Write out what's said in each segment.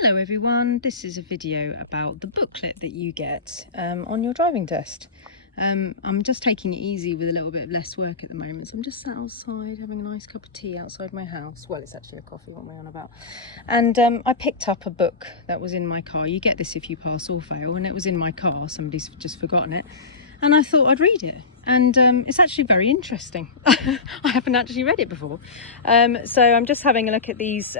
Hello everyone, this is a video about the booklet that you get on your driving test. I'm just taking it easy with a little bit of less work at the moment, so I'm just sat outside having a nice cup of tea outside my house. Well, it's actually a coffee, what am I on about? And I picked up a book that was in my car. You get this if you pass or fail, and it was in my car. Somebody's just forgotten it, and I thought I'd read it. And it's actually very interesting. I haven't actually read it before, so I'm just having a look at these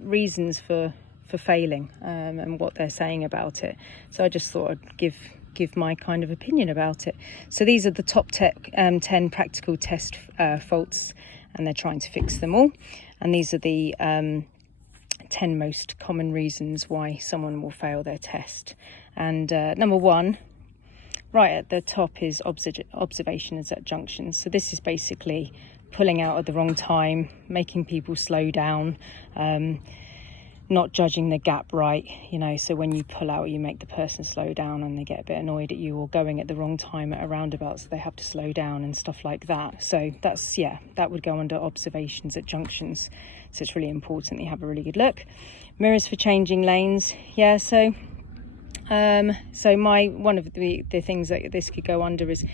reasons for failing and what they're saying about it. So I just thought I'd give my kind of opinion about it. So these are the top 10 practical test faults, and they're trying to fix them all. And these are the 10 most common reasons why someone will fail their test. And number one, right at the top, is observations at junctions. So this is basically pulling out at the wrong time, making people slow down, not judging the gap right, so when you pull out you make the person slow down and they get a bit annoyed at you, or going at the wrong time at a roundabout so they have to slow down and stuff like that. So that would go under observations at junctions. So it's really important that you have a really good look. Mirrors for changing lanes. So one of the things that this could go under is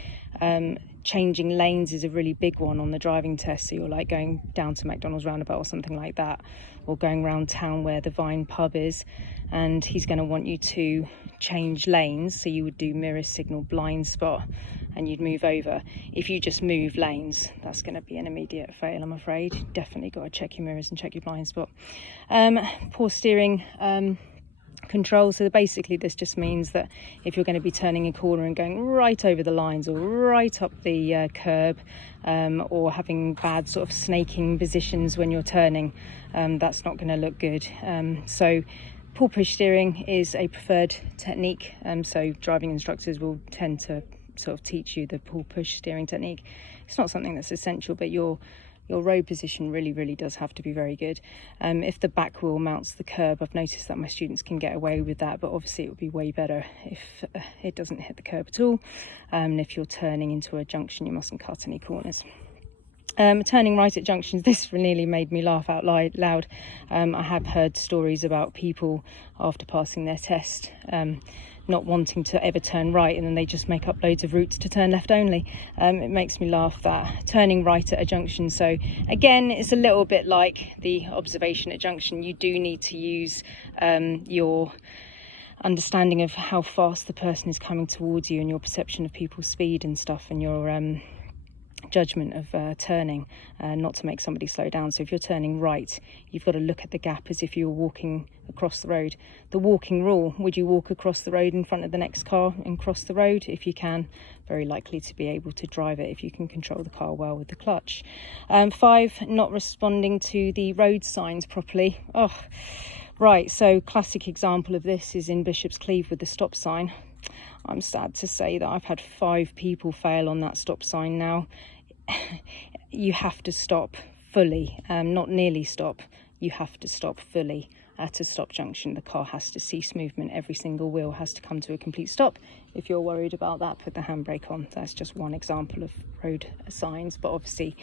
changing lanes is a really big one on the driving test. So you're like going down to McDonald's roundabout or something like that, or going around town where the Vine pub is, and he's going to want you to change lanes. So you would do mirror signal blind spot and you'd move over. If you just move lanes, that's going to be an immediate fail, I'm afraid. Definitely got to check your mirrors and check your blind spot. Poor steering control. So basically this just means that if you're going to be turning a corner and going right over the lines or right up the curb, or having bad sort of snaking positions when you're turning, that's not going to look good. So pull push steering is a preferred technique, so driving instructors will tend to sort of teach you the pull push steering technique. It's not something that's essential, but your road position really does have to be very good. If the back wheel mounts the curb, I've noticed that my students can get away with that, but obviously it would be way better if it doesn't hit the curb at all. And if you're turning into a junction, you mustn't cut any corners. Turning right at junctions, this nearly made me laugh out loud. I have heard stories about people after passing their test not wanting to ever turn right, and then they just make up loads of routes to turn left only. It makes me laugh, that turning right at a junction. So again, it's a little bit like the observation at junction. You do need to use your understanding of how fast the person is coming towards you, and your perception of people's speed and stuff, and your judgment of turning, not to make somebody slow down. So if you're turning right, you've got to look at the gap as if you were walking across the road. The walking rule: would you walk across the road in front of the next car and cross the road? If you can, very likely to be able to drive it if you can control the car well with the clutch. 5, not responding to the road signs properly. Right, so classic example of this is in Bishop's Cleeve with the stop sign. I'm sad to say that I've had 5 people fail on that stop sign now. You have to stop fully, not nearly stop. You have to stop fully at a stop junction. The car has to cease movement. Every single wheel has to come to a complete stop. If you're worried about that, put the handbrake on. That's just one example of road signs, but obviously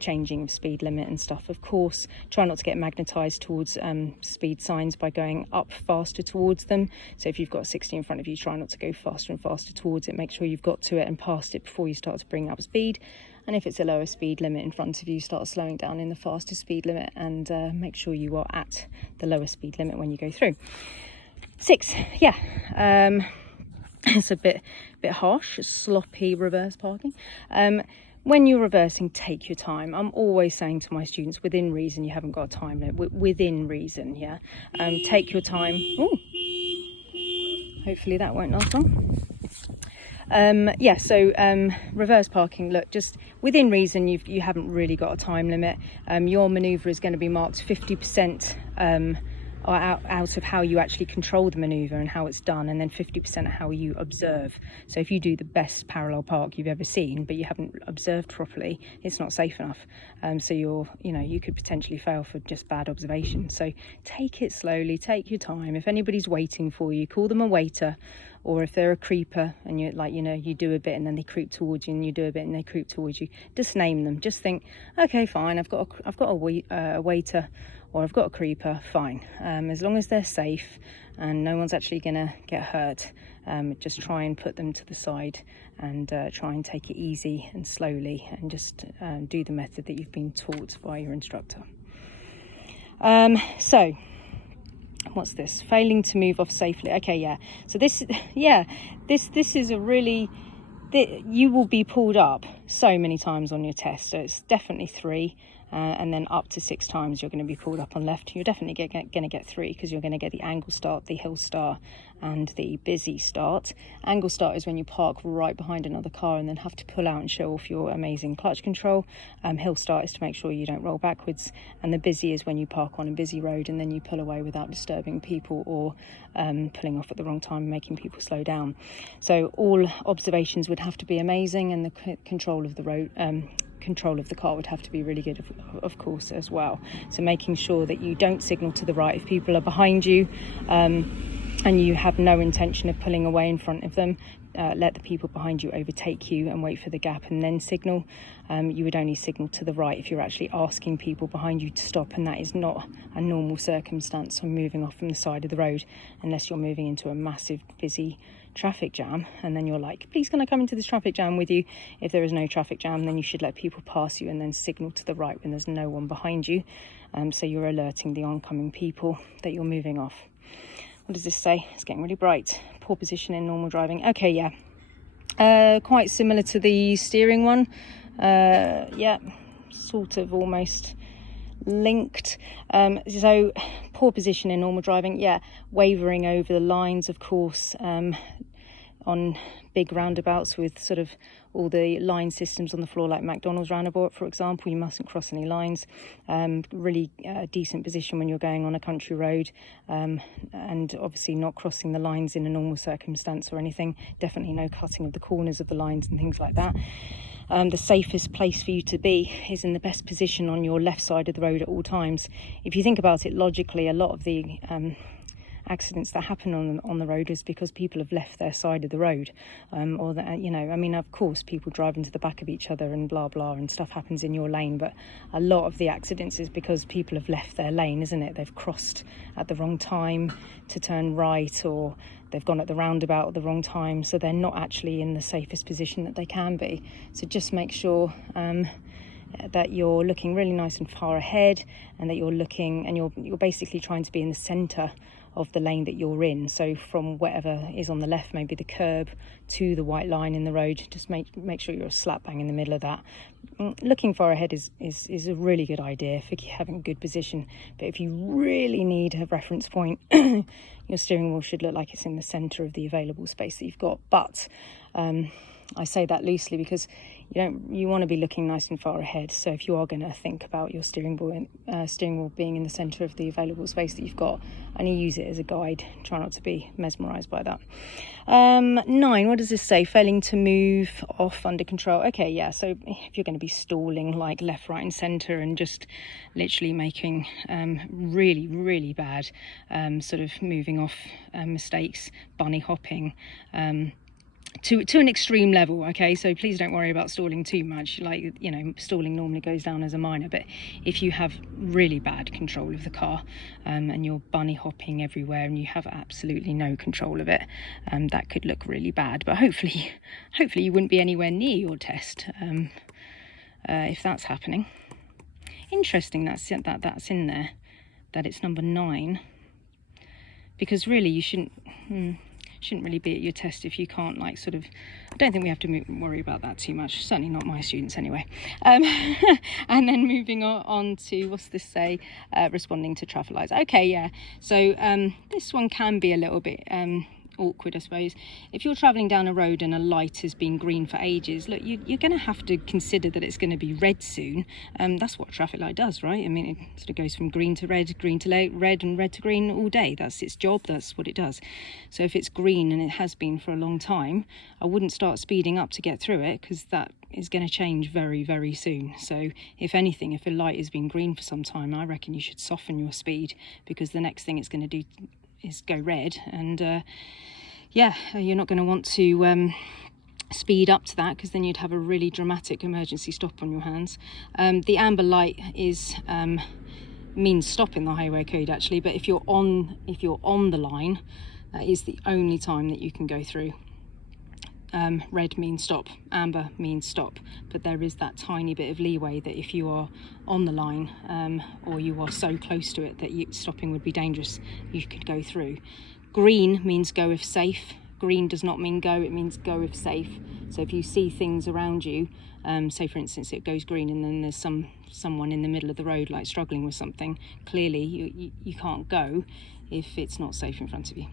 changing of speed limit and stuff. Of course, try not to get magnetised towards speed signs by going up faster towards them. So if you've got a 60 in front of you, try not to go faster and faster towards it. Make sure you've got to it and past it before you start to bring up speed. And if it's a lower speed limit in front of you, start slowing down in the faster speed limit, and make sure you are at the lower speed limit when you go through. 6, it's a bit harsh, sloppy reverse parking. When you're reversing, take your time. I'm always saying to my students, within reason. You haven't got a time limit, within reason. Take your time. Ooh. Hopefully that won't last long. Reverse parking, look, just within reason. You haven't really got a time limit. Your manoeuvre is going to be marked 50% out of how you actually control the manoeuvre and how it's done, and then 50% how you observe. So if you do the best parallel park you've ever seen, but you haven't observed properly, it's not safe enough. So you could potentially fail for just bad observation. So take it slowly, take your time. If anybody's waiting for you, call them a waiter, or if they're a creeper and you're like, you do a bit and then they creep towards you, and you do a bit and they creep towards you, just name them. Just think, okay, fine, I've got a waiter, or I've got a creeper, fine. As long as they're safe and no one's actually gonna get hurt, just try and put them to the side, and try and take it easy and slowly, and just do the method that you've been taught by your instructor. So what's this? Failing to move off safely. Okay, yeah. So this is a really, you will be pulled up so many times on your test. So it's definitely 3. And then up to 6 times you're going to be pulled up on left. You're definitely going to get 3, because you're going to get the angle start, the hill start, and the busy start. Angle start is when you park right behind another car and then have to pull out and show off your amazing clutch control. Hill start is to make sure you don't roll backwards, and the busy is when you park on a busy road and then you pull away without disturbing people, or pulling off at the wrong time and making people slow down. So all observations would have to be amazing, and the control of the road, control of the car would have to be really good, of course, as well. So making sure that you don't signal to the right if people are behind you, and you have no intention of pulling away in front of them. Let the people behind you overtake you and wait for the gap and then signal. You would only signal to the right if you're actually asking people behind you to stop, and that is not a normal circumstance on moving off from the side of the road, unless you're moving into a massive busy traffic jam, and then you're like, please can I come into this traffic jam with you? If there is no traffic jam, then you should let people pass you and then signal to the right when there's no one behind you, so you're alerting the oncoming people that you're moving off. What does this say? It's getting really bright. Poor position in normal driving. Okay, yeah, quite similar to the steering one. Yeah, sort of almost linked. So poor position in normal driving, yeah, wavering over the lines, of course, on big roundabouts with sort of all the line systems on the floor, like McDonald's roundabout, for example. You mustn't cross any lines. Really decent position when you're going on a country road, and obviously not crossing the lines in a normal circumstance or anything. Definitely no cutting of the corners of the lines and things like that. The safest place for you to be is in the best position on your left side of the road at all times. If you think about it logically, a lot of the accidents that happen on the road is because people have left their side of the road, or that, I mean, of course people drive into the back of each other and blah blah and stuff happens in your lane, but a lot of the accidents is because people have left their lane, isn't it? They've crossed at the wrong time to turn right, or they've gone at the roundabout at the wrong time, so they're not actually in the safest position that they can be. So just make sure that you're looking really nice and far ahead, and that you're looking, and you're basically trying to be in the centre of the lane that you're in. So from whatever is on the left, maybe the curb, to the white line in the road, just make sure you're slap bang in the middle of that. Looking far ahead is a really good idea for having a good position, but if you really need a reference point, your steering wheel should look like it's in the centre of the available space that you've got. But I say that loosely because you want to be looking nice and far ahead. So if you are going to think about your steering wheel being in the centre of the available space that you've got, only use it as a guide. Try not to be mesmerised by that. 9, what does this say? Failing to move off under control. Okay, yeah, so if you're going to be stalling like left, right and centre, and just literally making really, really bad sort of moving off mistakes, bunny hopping, to an extreme level, okay? So please don't worry about stalling too much. Like, stalling normally goes down as a minor, but if you have really bad control of the car, and you're bunny hopping everywhere and you have absolutely no control of it, that could look really bad. But hopefully you wouldn't be anywhere near your test if that's happening. Interesting that's in there, that it's number 9, because really you shouldn't really be at your test if you can't, like, sort of, I don't think we have to worry about that too much, certainly not my students anyway. And then moving on to, what's this say, responding to traffic lights. Okay, yeah, so this one can be a little bit awkward, I suppose. If you're travelling down a road and a light has been green for ages, look, you're going to have to consider that it's going to be red soon. That's what a traffic light does, right? I mean, it sort of goes from green to red and red to green all day. That's its job, that's what it does. So if it's green and it has been for a long time, I wouldn't start speeding up to get through it, because that is going to change very, very soon. So if anything, if a light has been green for some time, I reckon you should soften your speed, because the next thing it's going to do is go red, and yeah, you're not going to want to speed up to that, because then you'd have a really dramatic emergency stop on your hands. The amber light is means stop in the highway code actually, but if you're on the line, that is the only time that you can go through. Red means stop, amber means stop, but there is that tiny bit of leeway that if you are on the line or you are so close to it that stopping would be dangerous, you could go through. Green means go if safe. Green does not mean go, it means go if safe. So if you see things around you, say for instance it goes green and then there's someone in the middle of the road like struggling with something, clearly you can't go if it's not safe in front of you.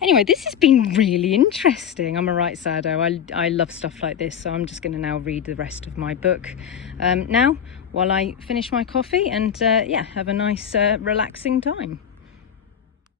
Anyway, this has been really interesting. I'm a right saddo. I love stuff like this, so I'm just going to now read the rest of my book now while I finish my coffee and yeah, have a nice relaxing time.